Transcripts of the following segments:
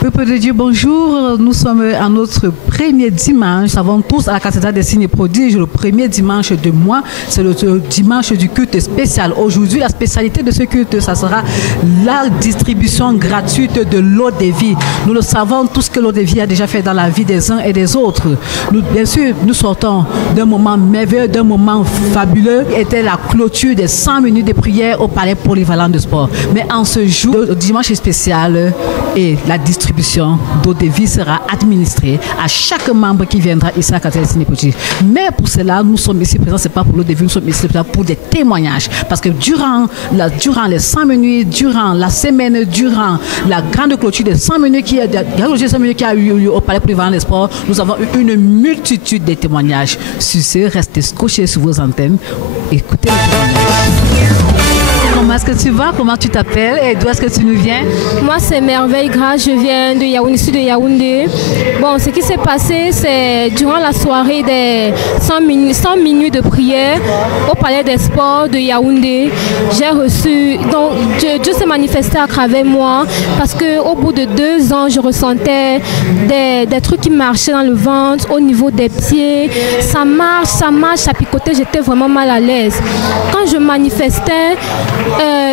Peuple de Dieu, bonjour. Nous sommes à notre premier dimanche. Nous savons tous à la cathédrale des signes et prodiges, le premier dimanche de mois, c'est le dimanche du culte spécial. Aujourd'hui, la spécialité de ce culte, ça sera la distribution gratuite de l'eau de vie. Nous le savons, tout ce que l'eau de vie a déjà fait dans la vie des uns et des autres. Nous, bien sûr, nous sortons d'un moment merveilleux, d'un moment fabuleux, qui était la clôture des 100 minutes de prière au palais polyvalent de sport. Mais en ce jour, le dimanche spécial et la distribution d'eau de vie sera administrée à chaque membre qui viendra ici à la cathédrale des signes et prodiges. Mais pour cela, nous sommes ici présents, ce n'est pas pour l'eau de vie, nous sommes ici présents pour des témoignages. Parce que durant les 100 minutes, durant la semaine, durant la grande clôture des 100 minutes qui a eu au palais polyvalent de sport, nous avons eu une multitude de témoignages. Sur ce, restez scotchés sur vos antennes. Écoutez les témoignages. Comment est-ce que tu vas? Comment tu t'appelles? Et d'où est-ce que tu nous viens? Moi, c'est Merveille Grâce. Je viens de Yaoundé, ici de Yaoundé. Bon, ce qui s'est passé, c'est durant la soirée des 100 minutes de prière au Palais des Sports de Yaoundé. J'ai reçu... Donc, Dieu s'est manifesté à travers moi parce qu'au bout de 2 ans, je ressentais des trucs qui marchaient dans le ventre, au niveau des pieds. Ça marche, ça picotait. J'étais vraiment mal à l'aise. Quand je manifestais...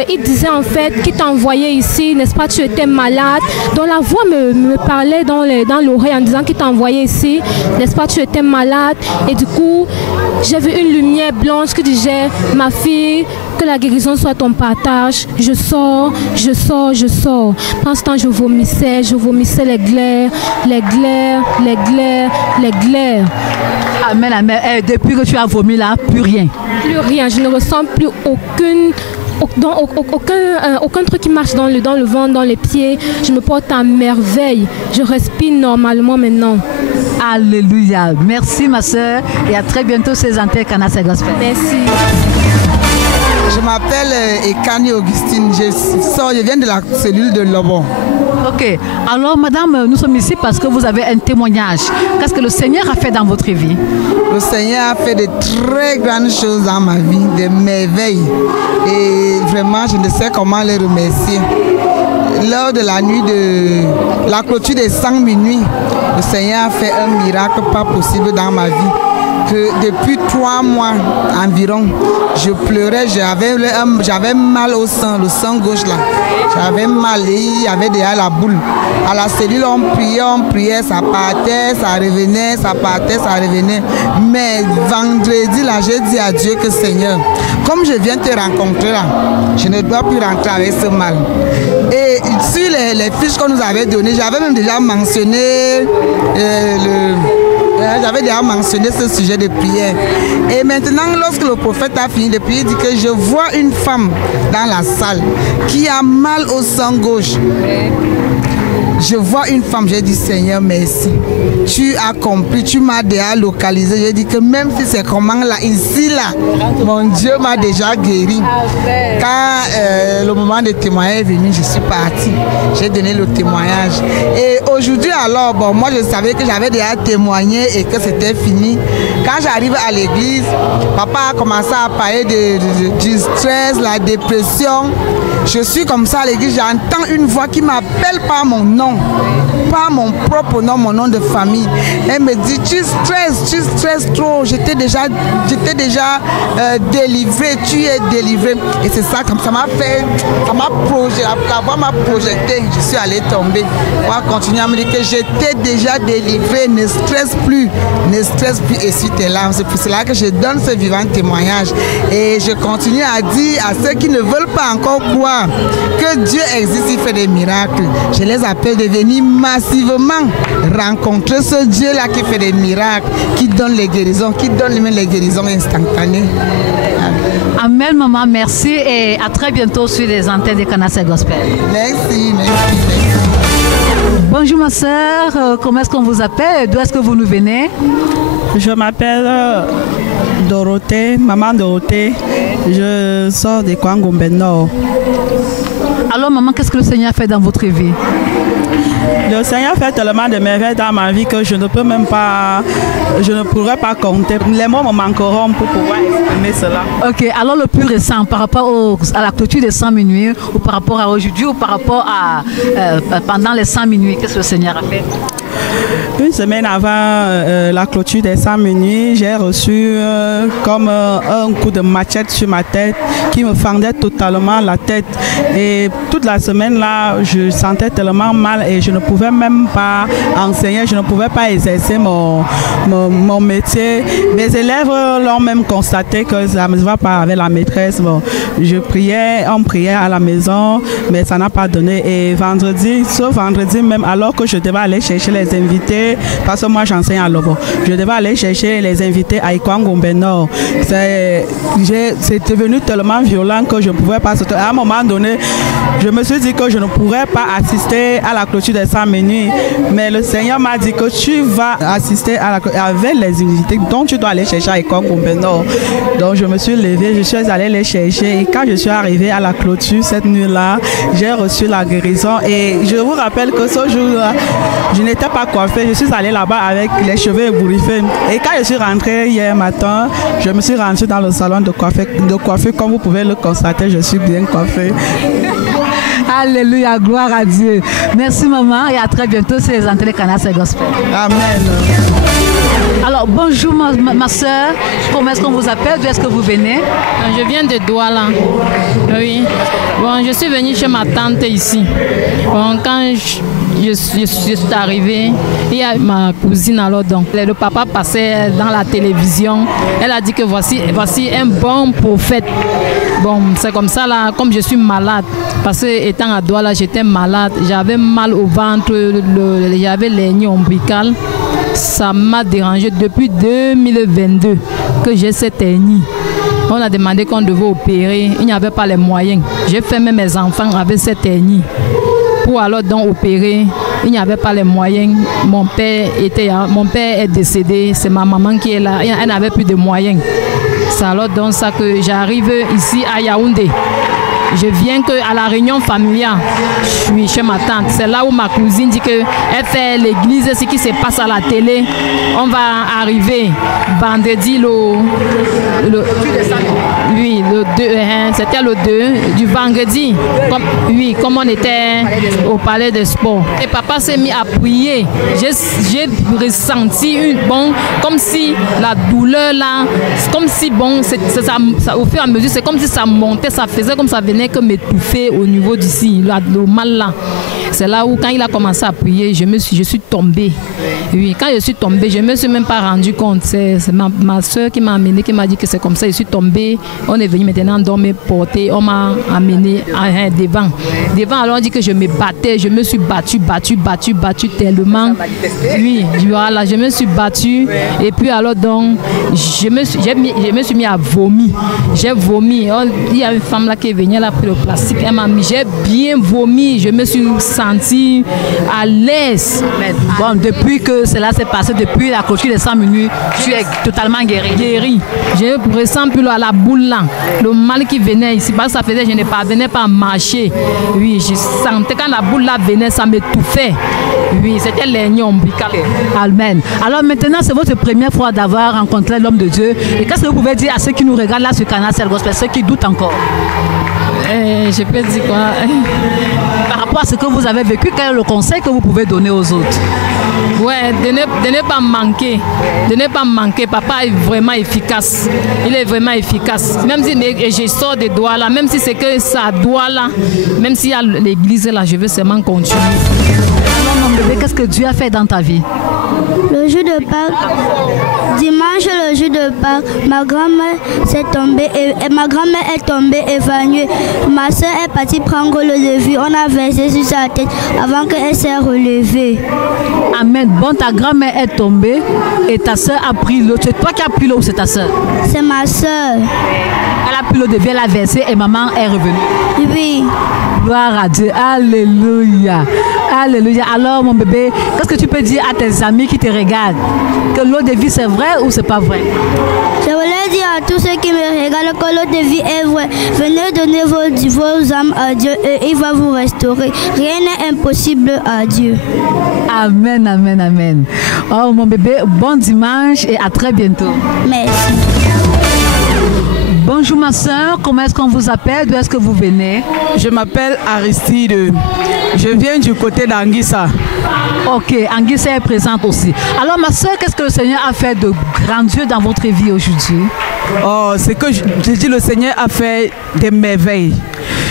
il disait en fait qu'il t'envoyait ici, n'est-ce pas, tu étais malade. Donc la voix me parlait dans l'oreille en disant qu'il t'envoyait ici, n'est-ce pas, tu étais malade. Et du coup, j'ai vu une lumière blanche qui disait, ma fille, que la guérison soit ton partage. Je sors. Pendant ce temps, je vomissais les glaires. Amen, amen. Et depuis que tu as vomi là, plus rien. Plus rien, je ne ressens plus aucun truc qui marche dans le ventre, dans les pieds. Je me porte à merveille. Je respire normalement maintenant. Alléluia. Merci ma soeur et à très bientôt sur les antennes Canacé Gospel. Merci. Je m'appelle Ekani Augustine. Je viens de la cellule de Lobon. Ok. Alors madame, nous sommes ici parce que vous avez un témoignage. Qu'est-ce que le Seigneur a fait dans votre vie? Le Seigneur a fait de très grandes choses dans ma vie, des merveilles. Et vraiment, je ne sais comment les remercier. Lors de la nuit de la clôture des 100 minuit, le Seigneur a fait un miracle pas possible dans ma vie. Que depuis 3 mois environ, je pleurais, j'avais mal au sang, le sang gauche là. J'avais mal et il y avait déjà la boule. À la cellule, on priait, ça partait, ça revenait, ça partait, ça revenait. Mais vendredi là, j'ai dit à Dieu que Seigneur, comme je viens te rencontrer là, je ne dois plus rentrer avec ce mal. Et sur les fiches qu'on nous avait données, j'avais même déjà mentionné j'avais déjà mentionné ce sujet de prière. Et maintenant, lorsque le prophète a fini de prier, il dit que je vois une femme dans la salle qui a mal au sang gauche. Je vois une femme, j'ai dit Seigneur merci, tu as compris, tu m'as déjà localisé. J'ai dit que même si c'est comment là, ici là, mon Dieu m'a déjà guéri. Quand le moment de témoignage est venu, je suis partie, j'ai donné le témoignage. Et aujourd'hui alors, bon, moi je savais que j'avais déjà témoigné et que c'était fini. Quand j'arrive à l'église, papa a commencé à parler du stress, la dépression. Je suis comme ça à l'église, j'entends une voix qui m'appelle par mon nom, pas mon propre nom, mon nom de famille. Elle me dit, tu stresses trop, j'étais déjà délivré, tu es délivré. Et c'est ça, comme ça m'a fait, la voix m'a projeté, je suis allée tomber. On va continuer à me dire que j'étais déjà délivré, ne stresse plus, essuie tes larmes. C'est pour cela que je donne ce vivant témoignage. Et je continue à dire à ceux qui ne veulent pas encore croire que Dieu existe, il fait des miracles. Je les appelle de venir massivement rencontrer ce Dieu-là qui fait des miracles, qui donne les guérisons, qui donne même les guérisons instantanées. Amen maman, merci et à très bientôt sur les antennes de Canacé Gospel. Merci. Bonjour ma soeur, comment est-ce qu'on vous appelle? D'où est-ce que vous nous venez? Je m'appelle Dorothée, maman Dorothée. Je sors de Kwangombe Nord. Alors maman, qu'est-ce que le Seigneur a fait dans votre vie? Le Seigneur fait tellement de merveilles dans ma vie que je ne pourrais pas compter. Les mots me manqueront pour pouvoir exprimer cela. Ok, alors le plus récent, par rapport à la clôture des 100 minuit, ou par rapport à aujourd'hui, ou par rapport à pendant les 100 minuit, qu'est-ce que le Seigneur a fait? Une semaine avant la clôture des 100 minuit, j'ai reçu comme un coup de machette sur ma tête qui me fendait totalement la tête. Et toute la semaine là, je sentais tellement mal et je ne pouvais même pas enseigner, je ne pouvais pas exercer mon métier. Mes élèves l'ont même constaté que ça ne va pas avec la maîtresse. Bon, on priait à la maison, mais ça n'a pas donné. Et ce vendredi même, alors que je devais aller chercher les invités, parce que moi j'enseigne à Lobo, je devais aller chercher les invités à Ikwangombe Nord. C'est devenu tellement violent que je ne pouvais pas sauter. À un moment donné, je me suis dit que je ne pourrais pas assister à la clôture des 100 minuit, mais le Seigneur m'a dit que tu vas assister avec les invités, donc tu dois aller chercher à Ikwangombe Nord. Donc je me suis levée, je suis allée les chercher, et quand je suis arrivée à la clôture cette nuit-là, j'ai reçu la guérison. Et je vous rappelle que ce jour-là, je n'étais pas coiffée, je suis allée là-bas avec les cheveux ébouriffés. Et quand je suis rentrée hier matin, je me suis rendue dans le salon de coiffure. Comme vous pouvez le constater, je suis bien coiffée. Alléluia, gloire à Dieu. Merci maman et à très bientôt sur les antennes Canal Gospel. Amen. Alors bonjour ma soeur, comment est-ce qu'on vous appelle, d'où est-ce que vous venez? Je viens de Douala. Oui. Bon, je suis venue chez ma tante ici. Bon, quand je suis arrivée, il y a ma cousine alors donc. Le papa passait dans la télévision. Elle a dit que voici un bon prophète. Bon, c'est comme ça là, comme je suis malade, parce que étant à Douala, j'étais malade, j'avais mal au ventre, j'avais l'hernie ombilicale. Ça m'a dérangé depuis 2022 que j'ai cette hernie. On a demandé qu'on devait opérer, il n'y avait pas les moyens. J'ai fait même mes enfants avec cette hernie. Pour alors donc opérer, il n'y avait pas les moyens. Mon père est décédé, c'est ma maman qui est là, elle n'avait plus de moyens. C'est alors donc ça que j'arrive ici à Yaoundé. Je viens à la réunion familiale, je suis chez ma tante. C'est là où ma cousine dit qu'elle fait l'église, ce qui se passe à la télé. On va arriver vendredi le 2, c'était le 2 du vendredi. Comme on était au palais des sports. Et papa s'est mis à prier. J'ai ressenti comme si la douleur là, comme si ça, au fur et à mesure, c'est comme si ça montait, ça faisait comme ça venait que m'étouffer au niveau d'ici, le mal là. C'est là où quand il a commencé à prier, je suis tombée. Oui, quand je suis tombée, je ne me suis même pas rendu compte. C'est ma soeur qui m'a amenée, qui m'a dit que c'est comme ça. Je suis tombée. On est venu maintenant dans mes portées. On m'a amenée devant. Devant, alors on dit que je me battais. Je me suis battue tellement. Oui, voilà, je me suis battue. Et puis alors donc, je me suis mis à vomir. J'ai vomi. Il y a une femme là qui est venue, elle a pris le plastique. Elle m'a mis. J'ai bien vomi. Je me suis sentie à l'aise. Bon, depuis que cela s'est passé, depuis la clôture des 100 minutes, tu es totalement guérie. Je ne ressens plus la boule là, le mal qui venait ici, parce que ça faisait, je ne parvenais pas à marcher. Oui, je sentais quand la boule là venait, ça m'étouffait. Oui, c'était l'hernie ombilicale. Amen. Alors maintenant, c'est votre première fois d'avoir rencontré l'homme de Dieu. Et qu'est-ce que vous pouvez dire à ceux qui nous regardent là sur Canal Gospel, ceux qui doutent encore? Je peux dire quoi? Par rapport à ce que vous avez vécu, quel est le conseil que vous pouvez donner aux autres? Ouais, de ne pas manquer. De ne pas manquer. Papa est vraiment efficace. Il est vraiment efficace. Même si je sors des doigts là, même si c'est que ça doit là, même s'il y a l'église là, je veux seulement continuer. Alors, mon bébé, qu'est-ce que Dieu a fait dans ta vie? Le jour de Pâques, dimanche, le jour de Pâques, ma grand-mère est tombée évanouie. Ma soeur est partie prendre le levier. On a versé sur sa tête avant qu'elle s'est relevée. Amen. Bon, ta grand-mère est tombée et ta soeur a pris l'eau. C'est toi qui as pris l'eau ou c'est ta soeur? C'est ma soeur. Elle a pris l'eau de vie, elle a versé et maman est revenue. Oui. Gloire à Dieu. Alléluia. Alléluia. Alors, mon bébé, qu'est-ce que tu peux dire à tes amis qui te regardent? Que l'eau de vie, c'est vrai ou c'est pas vrai? Je voulais dire à tous ceux qui me regardent que l'eau de vie est vraie. Venez donner vos âmes à Dieu et il va vous restaurer. Rien n'est impossible à Dieu. Amen, amen, amen. Oh, mon bébé, bon dimanche et à très bientôt. Merci. Bonjour ma soeur, comment est-ce qu'on vous appelle? D'où est-ce que vous venez? Je m'appelle Aristide. Je viens du côté d'Anguissa. Ok, Anguissa est présente aussi. Alors ma soeur, qu'est-ce que le Seigneur a fait de grandiose dans votre vie aujourd'hui? Oh, c'est que je dis le Seigneur a fait des merveilles.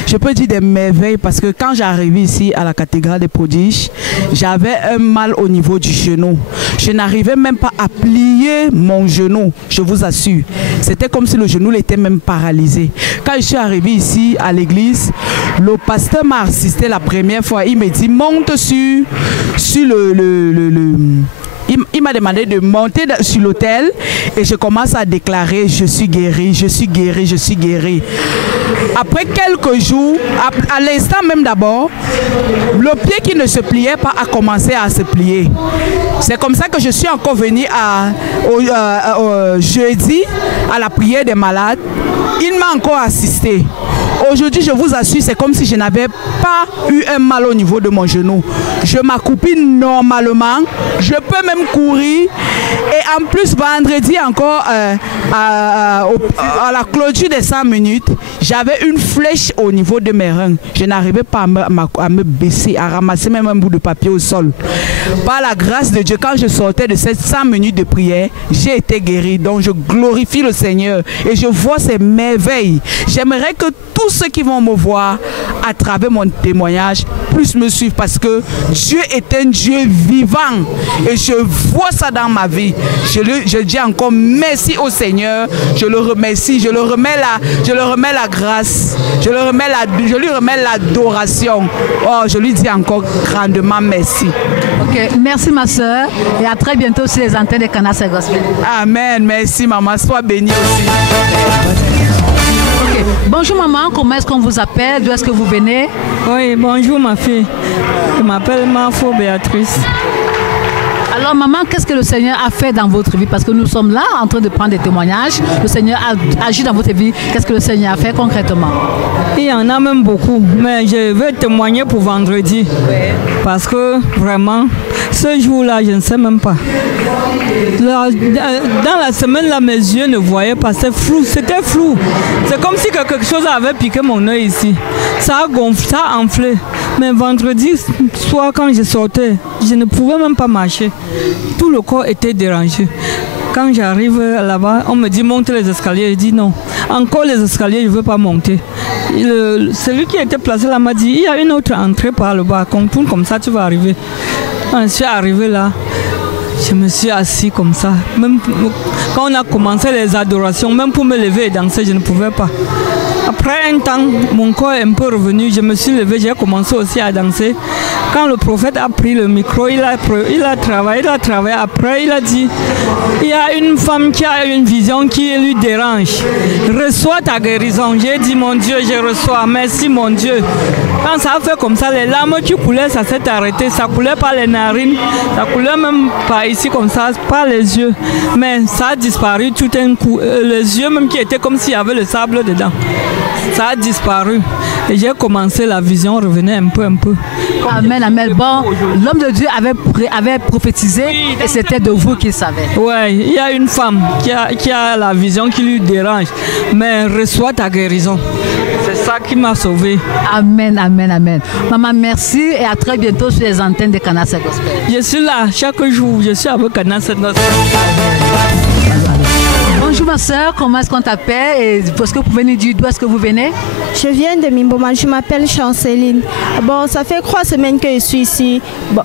Je peux dire des merveilles parce que quand j'arrive ici à la cathédrale des prodiges, j'avais un mal au niveau du genou. Je n'arrivais même pas à plier mon genou, je vous assure. C'était comme si le genou était même paralysé. Quand je suis arrivé ici à l'église, le pasteur m'a assisté la première fois. Il me dit, monte sur il m'a demandé de monter sur l'autel et je commence à déclarer, je suis guéri, je suis guéri, je suis guéri. Après quelques jours, à l'instant même d'abord, le pied qui ne se pliait pas a commencé à se plier. C'est comme ça que je suis encore venu jeudi à la prière des malades. Il m'a encore assisté. Aujourd'hui, je vous assure, c'est comme si je n'avais pas eu un mal au niveau de mon genou. Je m'accroupis normalement, je peux même courir. Et en plus, vendredi encore, à la clôture des 100 minutes, j'avais une flèche au niveau de mes reins. Je n'arrivais pas à me baisser, à ramasser même un bout de papier au sol. Par la grâce de Dieu, quand je sortais de ces 100 minutes de prière, j'ai été guéri. Donc je glorifie le Seigneur et je vois ces merveilles. J'aimerais que tous ceux qui vont me voir à travers mon témoignage puissent me suivre parce que Dieu est un Dieu vivant et je vois ça dans ma vie. Je dis encore merci au Seigneur. Je le remercie, je lui remets la grâce, je lui remets l'adoration. Oh, je lui dis encore grandement merci. Ok, merci ma soeur et à très bientôt sur les antennes de Canal Gospel. Amen, merci maman, sois bénie aussi. Okay. Bonjour maman, comment est-ce qu'on vous appelle? D'où est-ce que vous venez? Oui, bonjour ma fille. Je m'appelle Marfo Béatrice. Alors maman, qu'est-ce que le Seigneur a fait dans votre vie? Parce que nous sommes là en train de prendre des témoignages. Le Seigneur a agi dans votre vie. Qu'est-ce que le Seigneur a fait concrètement? Il y en a même beaucoup, mais je vais témoigner pour vendredi. Parce que vraiment, ce jour-là, je ne sais même pas. Dans la semaine, là, mes yeux ne voyaient pas. C'était flou. C'est comme si quelque chose avait piqué mon œil ici. Ça a gonflé, ça a enflé. Mais vendredi soir, quand je sortais, je ne pouvais même pas marcher. Tout le corps était dérangé. Quand j'arrive là-bas, on me dit monte les escaliers. Je dis non. Encore les escaliers, je ne veux pas monter. Celui qui était placé là m'a dit il y a une autre entrée par le bas. Contourne comme ça, tu vas arriver. Quand je suis arrivé là, je me suis assis comme ça. Même quand on a commencé les adorations, même pour me lever et danser, je ne pouvais pas. Après un temps, mon corps est un peu revenu. Je me suis levé, j'ai commencé aussi à danser. Quand le prophète a pris le micro, il a travaillé. Après, il a dit, il y a une femme qui a une vision qui lui dérange. Reçois ta guérison. J'ai dit, mon Dieu, je reçois. Merci, mon Dieu. Quand ça a fait comme ça, les larmes qui coulaient, ça s'est arrêté. Ça coulait par les narines, ça coulait même par ici comme ça, par les yeux. Mais ça a disparu tout un coup. Les yeux même qui étaient comme s'il y avait le sable dedans. Ça a disparu. Et j'ai commencé, la vision revenait un peu. Amen, amen. Bon, l'homme de Dieu avait prophétisé et c'était de vous qu'il savait. Oui, il y a une femme qui a la vision qui lui dérange. Mais reçois ta guérison. C'est ça qui m'a sauvé. Amen, amen, amen. Maman, merci et à très bientôt sur les antennes de Canal Gospel. Je suis là chaque jour. Je suis avec Canal Gospel. Bonjour ma soeur, comment est-ce qu'on t'appelle et est-ce que vous pouvez nous dire d'où est-ce que vous venez? Je viens de Mimboma, je m'appelle Chanceline. Bon, ça fait 3 semaines que je suis ici. Bon,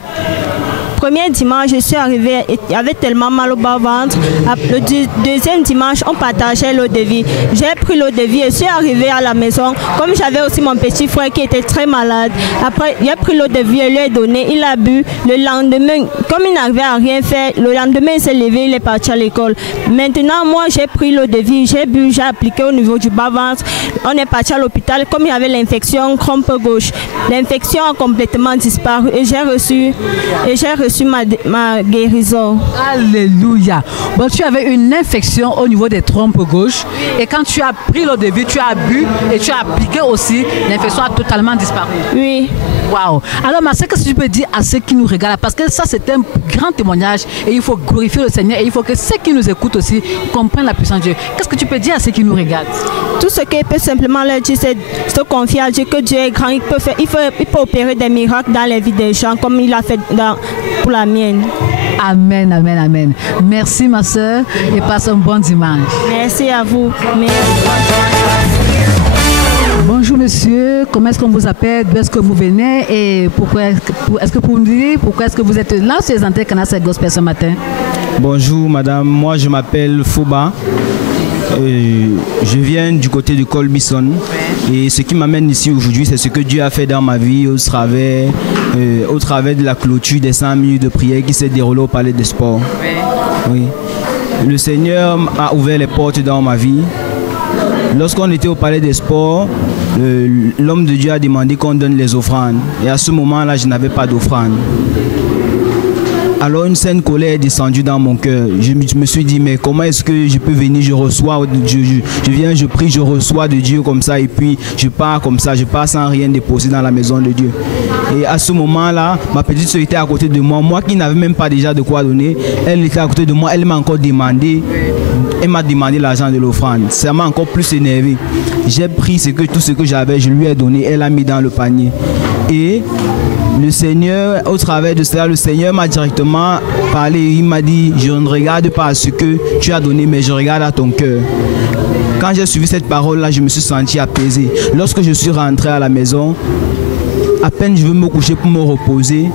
premier dimanche, je suis arrivée, il y avait tellement mal au bas-ventre. Le deuxième dimanche, on partageait l'eau de vie. J'ai pris l'eau de vie et suis arrivée à la maison. Comme j'avais aussi mon petit frère qui était très malade, après, j'ai pris l'eau de vie et lui ai donné. Il a bu. Le lendemain, comme il n'arrivait à rien faire, le lendemain, il s'est levé, il est parti à l'école. Maintenant, moi, j'ai pris l'eau de vie, j'ai bu, j'ai appliqué au niveau du bas-ventre. On est parti à l'hôpital. Comme il y avait l'infection trompe gauche, l'infection a complètement disparu et j'ai reçu ma guérison. Alléluia. Bon, tu avais une infection au niveau des trompes gauches et quand tu as pris l'eau de vie, tu as bu et tu as appliqué aussi, l'infection a totalement disparu. Oui. Waouh. Alors, Marcel, qu'est-ce que tu peux dire à ceux qui nous regardent? Parce que ça, c'est un grand témoignage et il faut glorifier le Seigneur et il faut que ceux qui nous écoutent aussi comprennent la puissance de Dieu. Qu'est-ce que tu peux dire à ceux qui nous regardent? Tout ce qu'il peut simplement leur dire, c'est se confier à Dieu, que Dieu est grand, il peut opérer des miracles dans les vies des gens comme il a fait pour la mienne. Amen, amen, amen. Merci ma soeur et passe un bon dimanche. Merci à vous. Merci. Bonjour monsieur, comment est-ce qu'on vous appelle, d'où est-ce que vous venez et pourquoi est-ce que vous nous dites pourquoi est-ce que vous êtes là sur les antennes Canal Gospel ce matin? Bonjour madame, moi je m'appelle Fouba. Je viens du côté de Colbison et ce qui m'amène ici aujourd'hui, c'est ce que Dieu a fait dans ma vie au travers de la clôture des 5 minutes de prière qui s'est déroulée au Palais des Sports. Oui. Le Seigneur a ouvert les portes dans ma vie. Lorsqu'on était au Palais des Sports, l'homme de Dieu a demandé qu'on donne les offrandes. Et à ce moment-là, je n'avais pas d'offrande. Alors une sainte colère est descendue dans mon cœur. Je me suis dit, mais comment est-ce que je peux venir, je reçois de Dieu, je viens, je prie, je reçois de Dieu comme ça et puis je pars comme ça, je pars sans rien déposer dans la maison de Dieu. Et à ce moment-là, ma petite soeur était à côté de moi, moi qui n'avais même pas déjà de quoi donner, elle était à côté de moi, elle m'a encore demandé, l'argent de l'offrande. Ça m'a encore plus énervé. J'ai pris tout ce que j'avais, je lui ai donné, elle a mis dans le panier. Et le Seigneur, au travers de cela, le Seigneur m'a directement parlé. Il m'a dit, je ne regarde pas à ce que tu as donné, mais je regarde à ton cœur. Quand j'ai suivi cette parole-là, je me suis senti apaisé. Lorsque je suis rentré à la maison, à peine je veux me coucher pour me reposer,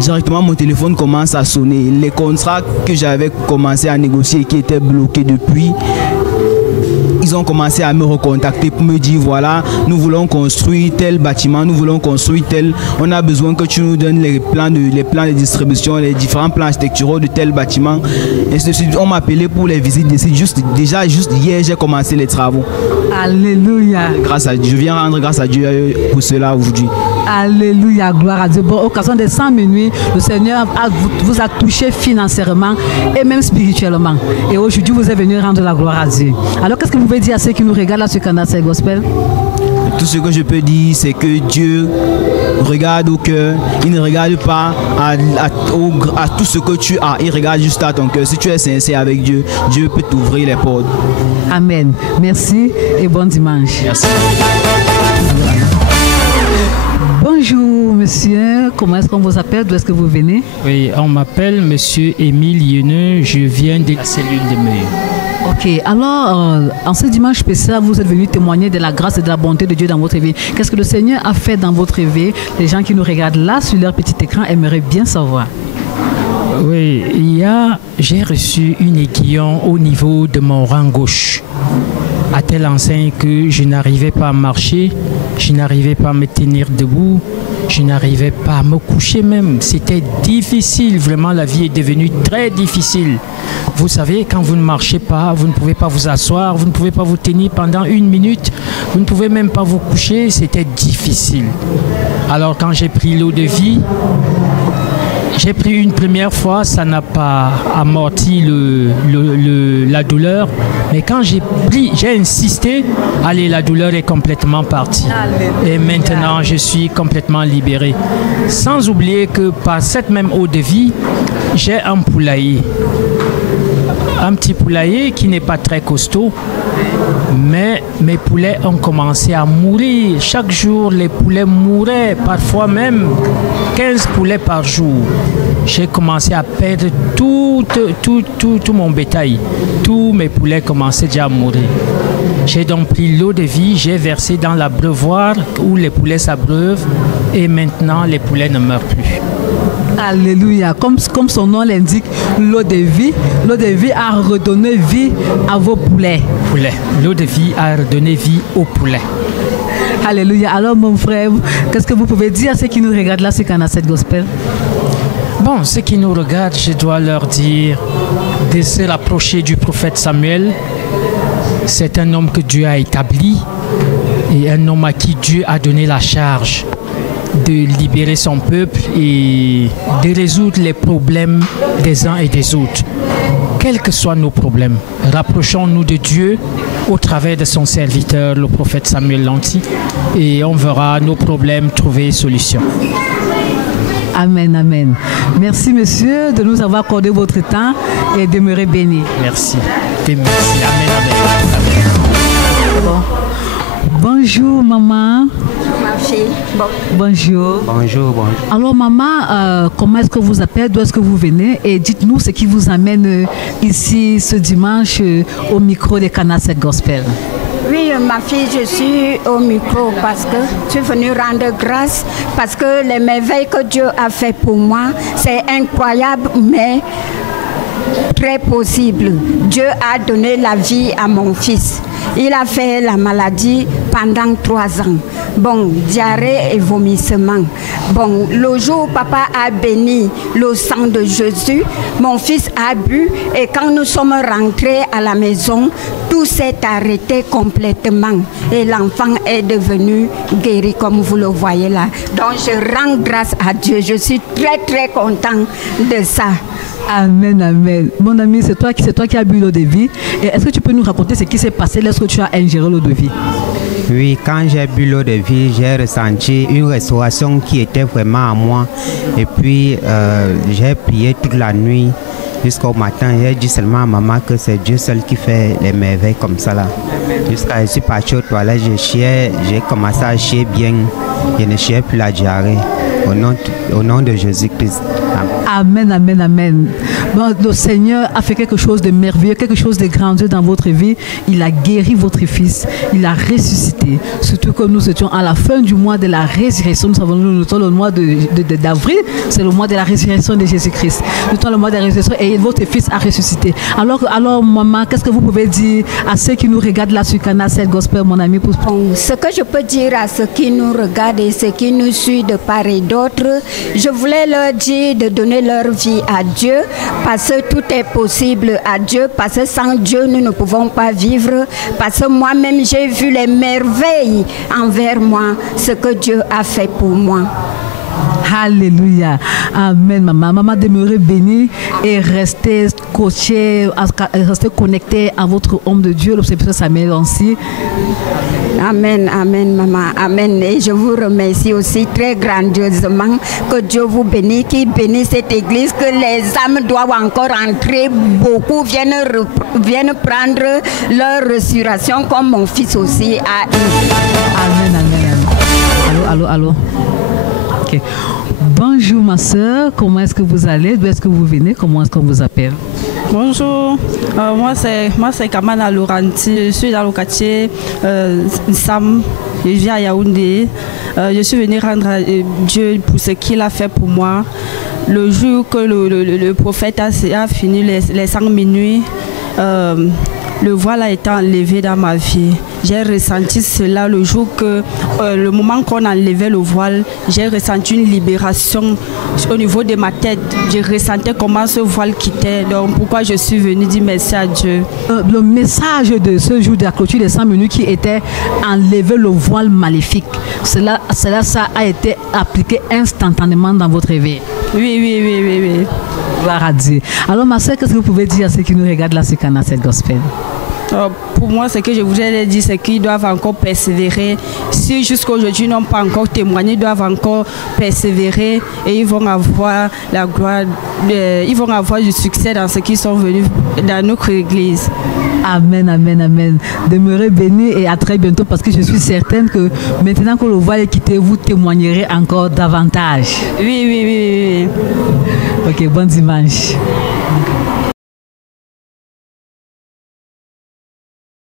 directement mon téléphone commence à sonner. Les contrats que j'avais commencé à négocier et qui étaient bloqués depuis, ils ont commencé à me recontacter pour me dire voilà, nous voulons construire tel bâtiment, nous voulons construire tel, on a besoin que tu nous donnes les plans de distribution, les différents plans architecturaux de tel bâtiment. Et on m'a appelé pour les visites de site. Juste hier, j'ai commencé les travaux. Alléluia. Grâce à Dieu, je viens rendre grâce à Dieu pour cela aujourd'hui. Alléluia, gloire à Dieu. Bon, occasion des 100 minuit, le Seigneur vous a touché financièrement et même spirituellement. Et aujourd'hui, vous êtes venu rendre la gloire à Dieu. Alors, qu'est-ce que vous pouvez dire à ceux qui nous regardent là sur Canal Gospel? Tout ce que je peux dire, c'est que Dieu regarde au cœur. Il ne regarde pas à tout ce que tu as. Il regarde juste à ton cœur. Si tu es sincère avec Dieu, Dieu peut t'ouvrir les portes. Amen. Merci et bon dimanche. Merci. Bonjour monsieur, comment est-ce qu'on vous appelle? D'où est-ce que vous venez? Oui, on m'appelle monsieur Émile Yeneux, je viens de la cellule de Meilleur. Ok, alors en ce dimanche spécial, vous êtes venu témoigner de la grâce et de la bonté de Dieu dans votre vie. Qu'est-ce que le Seigneur a fait dans votre vie? Les gens qui nous regardent là sur leur petit écran aimeraient bien savoir. Oui, j'ai reçu une aiguillon au niveau de mon rein gauche, à tel enseigne que je n'arrivais pas à marcher, je n'arrivais pas à me tenir debout, je n'arrivais pas à me coucher même. C'était difficile, vraiment la vie est devenue très difficile. Vous savez, quand vous ne marchez pas, vous ne pouvez pas vous asseoir, vous ne pouvez pas vous tenir pendant 1 minute, vous ne pouvez même pas vous coucher, c'était difficile. Alors quand j'ai pris l'eau de vie, j'ai pris une première fois, ça n'a pas amorti la douleur. Mais quand j'ai insisté, allez, la douleur est complètement partie. Et maintenant, je suis complètement libéré. Sans oublier que par cette même eau de vie, j'ai un poulailler. Un petit poulailler qui n'est pas très costaud, mais mes poulets ont commencé à mourir. Chaque jour, les poulets mouraient, parfois même 15 poulets par jour. J'ai commencé à perdre tout mon bétail. Tous mes poulets commençaient déjà à mourir. J'ai donc pris l'eau de vie, j'ai versé dans l'abreuvoir où les poulets s'abreuvent et maintenant les poulets ne meurent plus. Alléluia. Comme son nom l'indique, l'eau de vie. L'eau de vie a redonné vie à vos poulets. L'eau de vie a redonné vie aux poulets. Alléluia. Alors mon frère, qu'est-ce que vous pouvez dire à ceux qui nous regardent là sur Canacet Gospel? Bon, ceux qui nous regardent, je dois leur dire de se rapprocher du prophète Samuel. C'est un homme que Dieu a établi et un homme à qui Dieu a donné la charge de libérer son peuple et de résoudre les problèmes des uns et des autres. Quels que soient nos problèmes, rapprochons-nous de Dieu au travers de son serviteur, le prophète Samuel Lanty, et on verra nos problèmes trouver solution. Amen, amen. Merci monsieur de nous avoir accordé votre temps et demeurer béni. Merci. Merci. Amen, amen. Bon. Bonjour maman. Ma fille. Bon. Bonjour. Bonjour, bonjour. Alors maman, comment est-ce que vous appelez, d'où est-ce que vous venez et dites-nous ce qui vous amène ici ce dimanche au micro des Canacet Gospel. Oui, ma fille, je suis au micro parce que je suis venue rendre grâce parce que les merveilles que Dieu a fait pour moi, c'est incroyable, mais très possible. Dieu a donné la vie à mon fils. Il a fait la maladie pendant 3 ans. Bon, diarrhée et vomissement. Bon, le jour où papa a béni le sang de Jésus, mon fils a bu et quand nous sommes rentrés à la maison, tout s'est arrêté complètement et l'enfant est devenu guéri comme vous le voyez là. Donc je rends grâce à Dieu. Je suis très très content de ça. Amen, amen. Mon ami, c'est toi qui as bu l'eau de vie. Est-ce que tu peux nous raconter ce qui s'est passé lorsque tu as ingéré l'eau de vie? Oui, quand j'ai bu l'eau de vie, j'ai ressenti une restauration qui était vraiment à moi. Et puis, j'ai prié toute la nuit jusqu'au matin. J'ai dit seulement à maman que c'est Dieu seul qui fait les merveilles comme ça là. Jusqu'à je suis parti aux toilettes, j'ai commencé à chier bien. Je ne chiais plus la diarrhée. Au nom de Jésus-Christ. Amen, amen, amen. Bon, le Seigneur a fait quelque chose de merveilleux, quelque chose de grandiose dans votre vie. Il a guéri votre fils. Il a ressuscité. Surtout que nous étions à la fin du mois de la résurrection. Nous sommes le mois d'avril. C'est le mois de la résurrection de Jésus-Christ. Nous sommes le mois de la résurrection et votre fils a ressuscité. Alors maman, qu'est-ce que vous pouvez dire à ceux qui nous regardent là sur Canacet Gospel, mon ami? Ce que je peux dire à ceux qui nous regardent et ceux qui nous suivent de part et d'autre, je voulais leur dire de donner leur vie à Dieu parce que tout est possible à Dieu, parce que sans Dieu nous ne pouvons pas vivre, parce que moi-même j'ai vu les merveilles envers moi, ce que Dieu a fait pour moi. Alléluia. Amen, maman. Maman, demeurez bénie et restez coachée, restez connectée à votre homme de Dieu, le prophète Samuel Lanty. Amen, amen, maman. Amen. Et je vous remercie aussi très grandiosement. Que Dieu vous bénisse, qu'il bénisse cette église, que les âmes doivent encore entrer. Beaucoup viennent prendre leur resurrection comme mon fils aussi a eu. Amen, amen. Allô. Okay. Bonjour ma soeur, comment est-ce que vous allez? D'où est-ce que vous venez? Comment est-ce qu'on vous appelle? Bonjour, moi c'est Kamana Laurenti, je suis dans le quartier Sam, je vis à Yaoundé. Je suis venue rendre à Dieu pour ce qu'il a fait pour moi. Le jour que le prophète a fini les 5 minuit, le voile a été enlevé dans ma vie. J'ai ressenti cela le jour que, le moment qu'on enlevait le voile, j'ai ressenti une libération au niveau de ma tête. Je ressentais comment ce voile quittait. Donc pourquoi je suis venue dire merci à Dieu. Le message de ce jour de la clôture des 100 minutes qui était enlever le voile maléfique, ça a été appliqué instantanément dans votre vie. Oui. Gloire à Dieu. Alors ma soeur, qu'est-ce que vous pouvez dire à ceux qui nous regardent là sur Canacet Gospel? Pour moi, ce que je voudrais dire, c'est qu'ils doivent encore persévérer. Si jusqu'à aujourd'hui ils n'ont pas encore témoigné, ils doivent encore persévérer et ils vont avoir la gloire, ils vont avoir du succès dans ce qu'ils sont venus dans notre église. Amen, amen, amen. Demeurez bénis et à très bientôt parce que je suis certaine que maintenant que le voile est quitté, vous témoignerez encore davantage. Oui. Ok, bon dimanche.